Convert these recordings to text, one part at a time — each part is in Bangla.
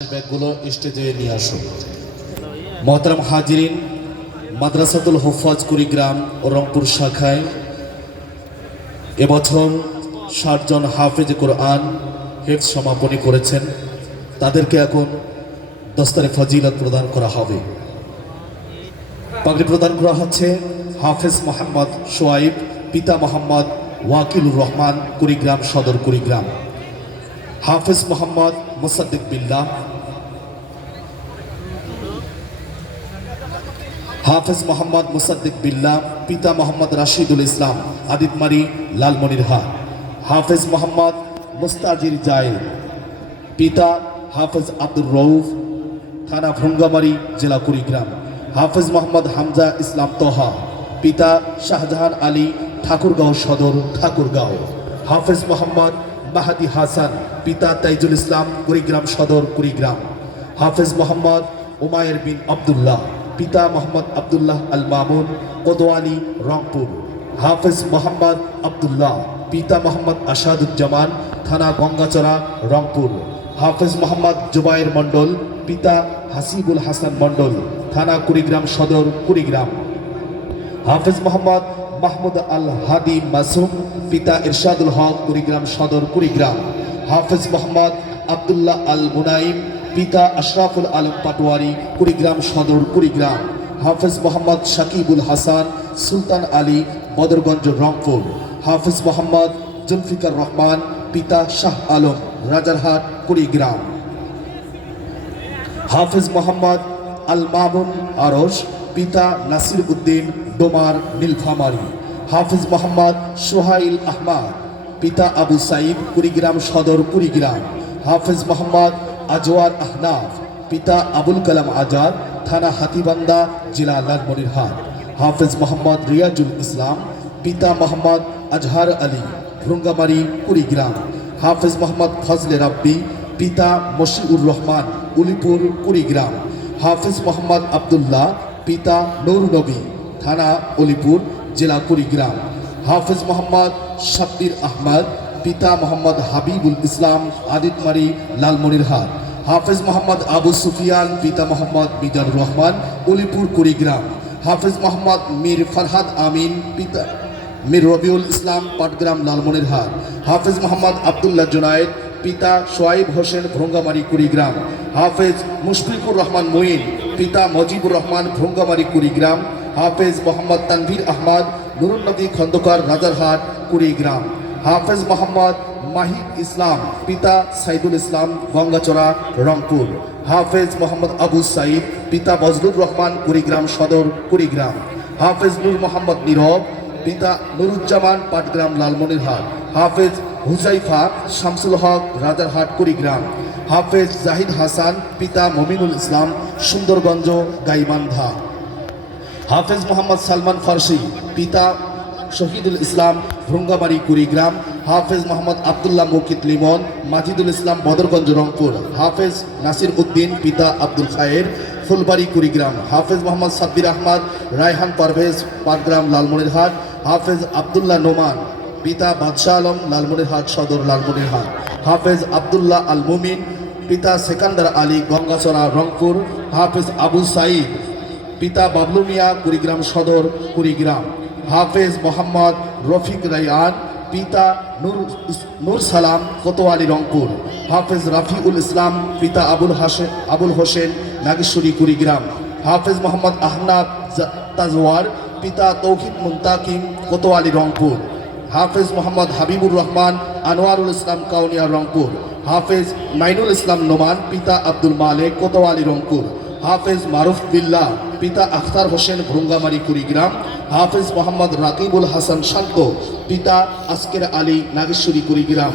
ব্যাগগুলো স্টেজে নিয়ে আসুন। মোহতারাম হাজিরিন, মাদ্রাসাতুল হুফাজ কুড়িগ্রাম ও রংপুর শাখায় এবছর ৬০ জন হাফেজ কোরআন হেফজ সমাপনী করেছেন। তাদেরকে এখন দস্তারে ফজিলত প্রদান করা হবে। পাগড়ি প্রদান করা হচ্ছে হাফেজ মোহাম্মদ সোয়াইব, পিতা মোহাম্মদ ওয়াকিলুর রহমান, কুড়িগ্রাম সদর কুড়িগ্রাম। হাফেজ মোহাম্মদ মুসাদ্দিক বিল্লাহ, হাফেজ মোহাম্মদ মুসাদ্দিক বিল্লাহ, পিতা মোহাম্মদ রাশিদুল ইসলাম, আদিতমারি লালমনিরহাট। হাফেজ মোহাম্মদ মুস্তাজির জায়েদ, পিতা হাফেজ আব্দুর রউফ, থানা ভুঙ্গামারি, জেলা কুড়িগ্রাম। হাফেজ মোহাম্মদ হামজা ইসলাম তোহা, পিতা শাহজাহান আলী, ঠাকুরগাঁও সদর, ঠাকুরগাঁও। হাফেজ মোহাম্মদ মাহাদি হাসান, পিতা তাইজুল ইসলাম, কুড়িগ্রাম সদর, কুড়িগ্রাম। হাফেজ মোহাম্মদ উমায়ের বিন আবদুল্লাহ, পিতা মোহাম্মদ আবদুল্লাহ আল মামুন, কোদওয়ালি, রংপুর। হাফেজ মোহাম্মদ আবদুল্লাহ, পিতা মোহাম্মদ আসাদুজ্জামান, থানা গঙ্গাচড়া, রংপুর। হাফেজ মোহাম্মদ জুবায়ের মণ্ডল, পিতা হাসিবুল হাসান মণ্ডল, থানা কুড়িগ্রাম সদর, কুড়িগ্রাম। হাফেজ মোহাম্মদ মাহমুদ আল হাদি মাসুম, পিতা ইরশাদুল হক, কুড়িগ্রাম সদর, কুড়িগ্রাম। হাফেজ মোহাম্মদ আবদুল্লাহ আল মুনাইম, পিতা আশরাফুল আলম পাটোয়ারি, কুড়িগ্রাম সদর, কুড়িগ্রাম। হাফেজ মোহাম্মদ শাকিবুল হাসান, সুলতান আলী, বদরগঞ্জ, রংপুর। হাফেজ মোহাম্মদ জুলফিকার রহমান, পিতা শাহ আলম, রাজারহাট, কুড়িগ্রাম। হাফেজ মোহাম্মদ আল মামুন আরশ, পিতা নাসির উদ্দিন, ডোমার, নীলফামারী। হাফেজ মোহাম্মদ সোহাইল আহমদ, পিতা আবু সাইদ, কুড়িগ্রাম সদর, কুড়িগ্রাম। হাফেজ মোহাম্মদ আজওয়ার আহনাফ, পিতা আবুল কালাম আজাদ, থানা হাতিবান্দা, জেলা লালমনিরহাট। হাফেজ মোহাম্মদ রিয়াজুল ইসলাম, পিতা মোহাম্মদ আজহার আলী, ভুঙ্গামারি, কুড়িগ্রাম। হাফেজ মোহাম্মদ ফজলে রাব্বি, পিতা মশিউর রহমান, উলিপুর, কুড়িগ্রাম। হাফেজ মোহাম্মদ আবদুল্লাহ, পিতা নূর নবী, থানা উলিপুর, জেলা কুড়িগ্রাম। হাফেজ মোহাম্মদ শাব্বির আহমদ, পিতা মোহাম্মদ হাবিবুল ইসলাম, আদিতমারি, লালমনিরহাট। হাফেজ মোহাম্মদ আবু সুফিয়ান, পিতা মোহাম্মদ মিজানুর রহমান, উলিপুর, কুড়িগ্রাম। হাফেজ মোহাম্মদ মীর ফরহাদ আমিন, পিতা মীর রবিউল ইসলাম, পাটগ্রাম, লালমনিরহাট। হাফেজ মোহাম্মদ আবদুল্লাহ জুনায়েদ, পিতা সোয়াইব হোসেন, ভ্রঙ্গামারি, কুড়িগ্রাম। হাফেজ মুশফিকুর রহমান মুইন, পিতা মজিবুর রহমান, ভ্রঙ্গামারি, কুড়িগ্রাম। হাফেজ মোহাম্মদ তানভীর আহমদ, নুরুন্নবী খন্দকার, রাজারহাট, কুড়িগ্রাম। হাফেজ মোহাম্মদ মাহিদ ইসলাম, পিতা সাইদুল ইসলাম, গঙ্গাচড়া, রংপুর। হাফেজ মোহাম্মদ আবু সাইদ, পিতা বজলুর রহমান, কুড়িগ্রাম সদর, কুড়িগ্রাম। হাফেজ নূর মোহাম্মদ নীরব, পিতা নুরুজ্জামান, পাটগ্রাম, লালমনিরহাট। হাফেজ হুজাইফা শামসুল হক, রাজারহাট, কুড়িগ্রাম। হাফেজ জাহিদ হাসান, পিতা মমিনুল ইসলাম, সুন্দরগঞ্জ, গাইবান্ধা। হাফেজ মোহাম্মদ সালমান ফারসি, পিতা শহীদুল ইসলাম, ভ্রঙ্গামারি, কুড়িগ্রাম। হাফেজ মোহাম্মদ আবদুল্লাহ মুকিত লিমন, মাজিদুল ইসলাম, বদরগঞ্জ, রংপুর। হাফেজ নাসির উদ্দিন, পিতা আব্দুল খায়ের, ফুলবাড়ি, কুড়িগ্রাম। হাফেজ মোহাম্মদ সাব্বির আহমদ, রায়হান পারভেজ, পাটগ্রাম, লালমনিরহাট। হাফেজ আবদুল্লাহ নোমান, পিতা বাদশাহ আলম, লালমনিরহাট সদর, লালমনিরহাট। হাফেজ আবদুল্লাহ আল মুমিন, পিতা সেকান্দার আলী, গঙ্গাচড়া, রংপুর। হাফেজ আবু সাইদ, পিতা বাবলু মিয়া, কুড়িগ্রাম সদর, কুড়িগ্রাম। হাফেজ মোহাম্মদ রফিক রায়ান, পিতা নূর সালাম, কোতোয়ালি, রংপুর। হাফেজ রাফিউল ইসলাম, পিতা আবুল হোসেন, নাগেশ্বরী, কুড়িগ্রাম। হাফেজ মোহাম্মদ আহনাব তাজওয়ার, পিতা তৌহিদ মুন্তাকিম, কোতোয়ালি, রংপুর। হাফেজ মোহাম্মদ হাবিবুর রহমান, আনোয়ারুল ইসলাম, কাউনিয়া, রংপুর। হাফেজ মাইনুল ইসলাম নোমান, পিতা আব্দুল মালেক, কোতোয়ালি, রংপুর। হাফেজ মারুফ বিল্লাহ, পিতা আখতার হোসেন, ভ্রঙ্গামারি, কুড়িগ্রাম। হাফেজ মোহাম্মদ রাকিবুল হাসান শান্ত, পিতা আসকের আলী, নাগেশ্বরী, কুড়িগ্রাম।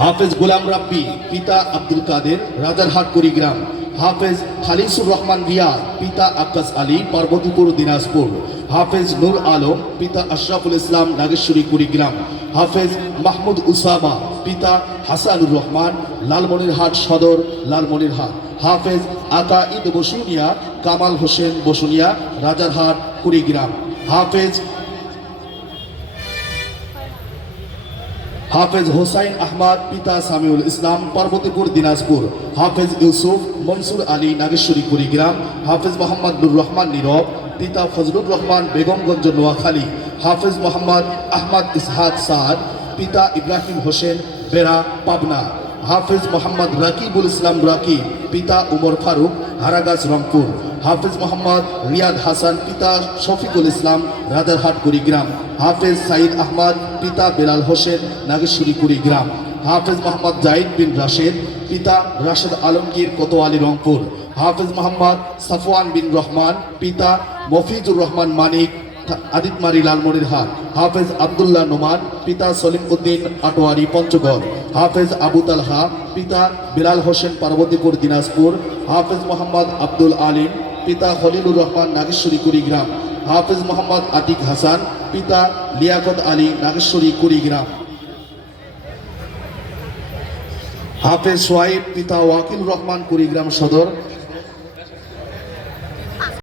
হাফেজ গোলাম রাব্বি, পিতা আব্দুল কাদের, রাজারহাট, কুড়িগ্রাম। হাফেজ খালিসুর রহমান রিয়া, পিতা আক্কাস আলী, পার্বতীপুর, দিনাজপুর। হাফেজ নূর আলম, পিতা আশরাফুল ইসলাম, নাগেশ্বরী, কুড়িগ্রাম। হাফেজ মাহমুদ উসামা, পিতা হাসানুর রহমান, লালমনিরহাট সদর, লালমনিরহাট। হাফেজ আতা ঈদ বসুনিয়া, কামাল হোসেন বসুনিয়া, রাজারহাট, কুড়িগ্রাম। হাফেজ হাফেজ হোসাইন আহমদ পিতা সামিউল ইসলাম পার্বতীপুর দিনাজপুর। হাফেজ ইউসুফ মনসুর আলী নাগেশ্বরী কুড়িগ্রাম। হাফেজ মোহাম্মদ নুর রহমান নীরব পিতা ফজলুর রহমান বেগমগঞ্জ নোয়াখালী। হাফেজ মোহাম্মদ আহমদ ইসহাক সাদ পিতা ইব্রাহিম হোসেন বেড়া পাবনা। হাফেজ মোহাম্মদ রাকিবুল ইসলাম রাকিব পিতা উমর ফারুক হারাগাছ রংপুর। হাফেজ মোহাম্মদ রিয়াদ হাসান পিতা শফিকুল ইসলাম রাজারহাট কুড়িগ্রাম। হাফেজ সাইদ আহমদ পিতা বেলাল হোসেন নাগেশ্বরী কুড়িগ্রাম। হাফেজ মোহাম্মদ জাহিদ বিন রাশেদ পিতা রাশেদ আলমগীর কোতোয়ালি রংপুর। হাফেজ মোহাম্মদ সাফওয়ান বিন রহমান পিতা মফিজুর রহমান মানিক আদিতমারি লালমনিরহাট। হাফেজ আবদুল্লাহ নোমান পিতা সলিম উদ্দিন আটোয়ারি পঞ্চগড়। হাফেজ আবু তালহা পিতা বিলাল হোসেন পার্বতীপুর দিনাজপুর। হাফেজ মোহাম্মদ আব্দুল আলিম পিতা খলিলুর রহমান নাগেশ্বরী কুড়িগ্রাম। হাফেজ মোহাম্মদ আতিক হাসান পিতা লিয়াকত আলী নাগেশ্বরী কুড়িগ্রাম। হাফেজ সোয়াইব পিতা ওয়াকিল রহমান কুড়িগ্রাম সদর।